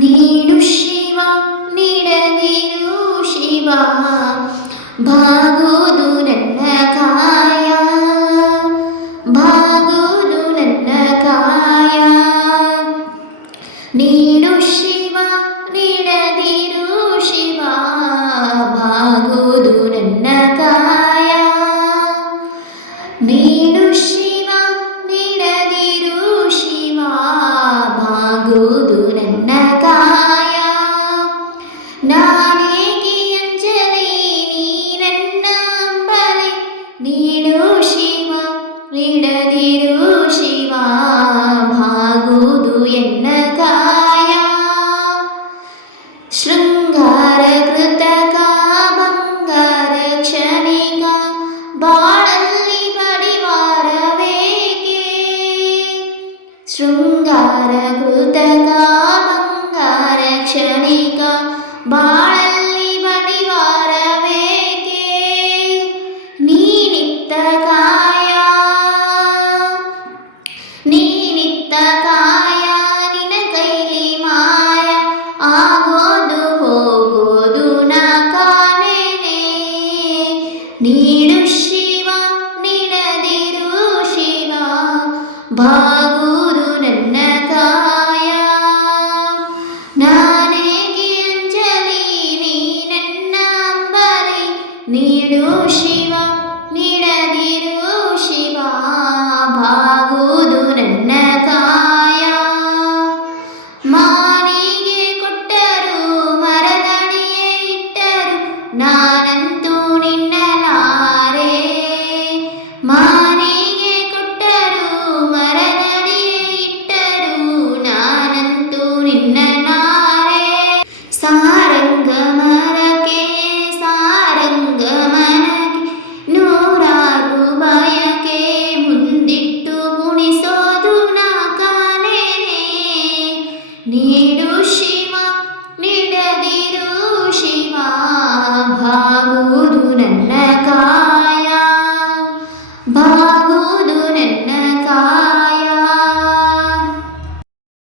ನೀಡು ಶಿವ ನೀಡದಿರು ಶಿವ ಬಾಗುವುದು ನನ್ನ ಕಾಯ ಬಾಗುವುದು ನನ್ನ ಕಾಯ ನೀಡು ಶಿವ ನೀಡದಿರು ಶಿವ ಬಾಗುವುದು ನನ್ನ ಕಾಯ ನೀಡು ಶಿವ ನೀಡದಿರು ಶಿವ ಬಾಗುವುದು ನನ್ನ ಕಾಯ ನಾನೇಗೆ ಅಂಜಲಿ ನೀ ನನ್ನ ಅಂಬಲಿ ನೀಡು ಶಿವ ನೀಡದಿರು ಶಿವ ಬಾಗುವುದು ಎನ್ನ ಕಾಯ ಶೃಂಗಾರ ಕೃತಕ ಬಂಗಾರ ಕ್ಷಣಿಕ ಬಾಳಲ್ಲಿ ಬಡಿವಾರವೇಕೆ ಶೃಂಗಾರ ಕೃತಕ ಬಂಗಾರ ಕ್ಷಣಿಕ ಬಾಳಲ್ಲಿ ಬಡಿವಾರವೇಕೆ ನೀನಿತ್ತ ಕಾಯ ನೀನಿತ್ತ ಕಾಯ ನಿನ್ನ ಕೈಲಿ ಮಾಯ ಆಗೋದು ಹೋಗೋದು ನಾ ಕಾಣೆನೆ ನೀಡು ಶಿವ ನೀಡದಿರು ಶಿವ ಬಾಗುವುದು ನನ್ನ ಕಾಯ ನಾನೇಗೆ ಅಂಜಲಿ ನೀ ನನ್ನ ಅಂಬಲಿ ನೀಡು ಶಿವ ನೀಡದಿರು ಶಿವ ಬಾಗುವುದು ನನ್ನ ಕಾಯ ಮಾನಿಗೆ ಕೊಟ್ಟರು ಮರದಡಿಯೇ ಇಟ್ಟರು ನಾನಂತೂ ನಿನ್ನಲಾರೆ ಮಾನಿಗೆ ಕೊಟ್ಟರು ಮರದಡಿಯೇ ಇಟ್ಟರು ನಾನಂತೂ ನಿನ್ನಲಾರೆ ಸಾರಂಗ ಮರಕ್ಕೆ ಸಾರಂಗ ಮನಕ್ಕೆ ನೂರಾರು ಬಯಕೆ ಮುಂದಿಟ್ಟು ಉಣಿಸೋದು ನಾ ಕಾಣೆನೆ ನೀಡು ಶಿವ ನೀಡದಿರು ಶಿವ ಬಾಗುವುದು ನನ್ನ